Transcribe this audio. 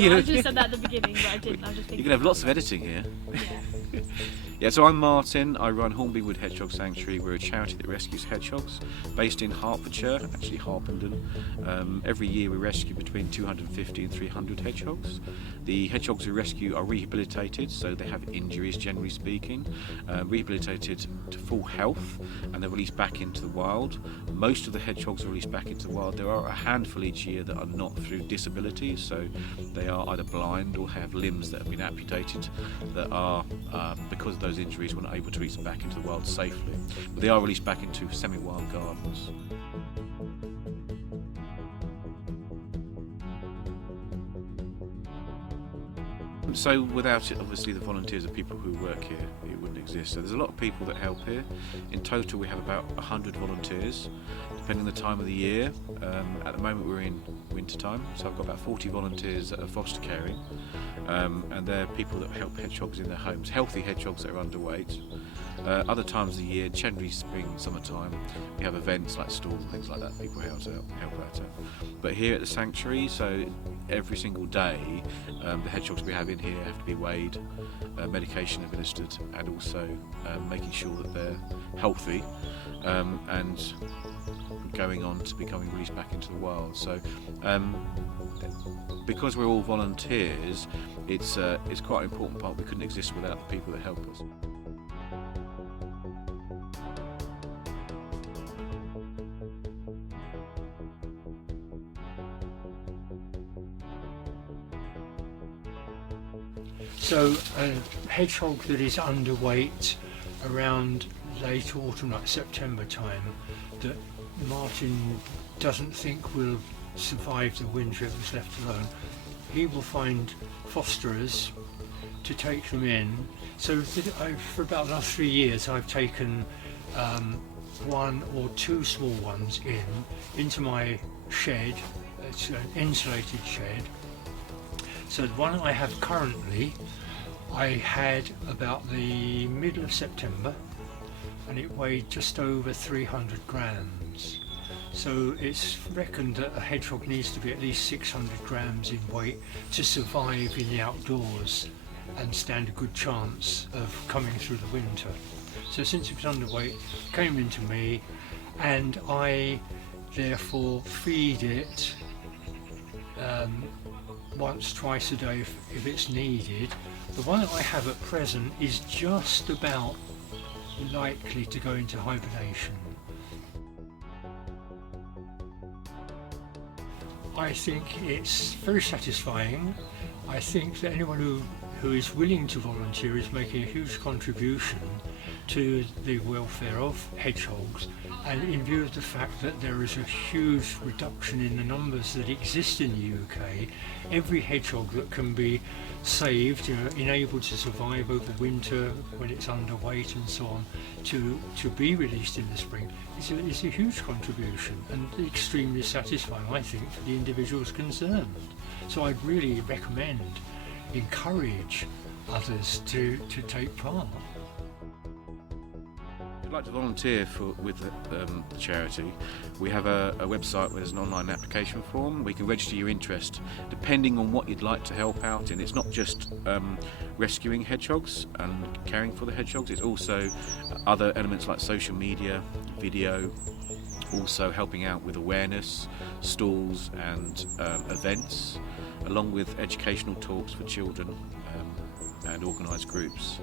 I just said that at the beginning, but I didn't. I was just thinking. You can have lots of editing here. Yeah. Yeah, so I'm Martin. I run Hornbeam Hedgehog Sanctuary. We're a charity that rescues hedgehogs based in Hertfordshire, actually Harpenden. Every year we rescue between 250 and 300 hedgehogs. The hedgehogs we rescue are rehabilitated, so they have injuries, generally speaking, rehabilitated to full health, and they're released back into the wild. Most of the hedgehogs are released back into the wild. There are a handful each year that are not through disability, so they are either blind or have limbs that have been amputated that are, because of those injuries, we're not able to release them back into the wild safely. But they are released back into semi-wild gardens. So without it, obviously the volunteers are people who work here, it wouldn't exist. So there's a lot of people that help here. In total we have about 100 volunteers, depending on the time of the year. At the moment we're in winter time, so I've got about 40 volunteers that are foster caring, and they're people that help hedgehogs in their homes, healthy hedgehogs that are underweight. Other times of the year, generally spring, summertime, we have events like stalls and things like that, people help out at. But here at the sanctuary, so every single day, the hedgehogs we have in here have to be weighed, medication administered, and also making sure that they're healthy and going on to becoming released back into the wild. So because we're all volunteers, it's quite an important part. We couldn't exist without the people that help us. So a hedgehog that is underweight around late autumn, like September time, that Martin doesn't think will survive the winter if it's left alone, he will find fosterers to take them in. So for about the last 3 years I've taken one or two small ones into my shed. It's an insulated shed. So the one I have currently, I had about the middle of September, and it weighed just over 300 grams. So it's reckoned that a hedgehog needs to be at least 600 grams in weight to survive in the outdoors and stand a good chance of coming through the winter. So since it was underweight, it came into me, and I therefore feed it once, twice a day if it's needed. The one that I have at present is just about likely to go into hibernation. I think it's very satisfying. I think that anyone who is willing to volunteer is making a huge contribution to the welfare of hedgehogs, and in view of the fact that there is a huge reduction in the numbers that exist in the UK, every hedgehog that can be saved, enabled to survive over winter when it's underweight and so on, to be released in the spring is a huge contribution, and extremely satisfying, I think, for the individuals concerned. So I'd really encourage others to take part. If you'd like to volunteer with the charity, we have a website where there's an online application form. We can register your interest depending on what you'd like to help out in. It's not just rescuing hedgehogs and caring for the hedgehogs, it's also other elements like social media, video, also helping out with awareness, stalls and events, along with educational talks for children and organised groups.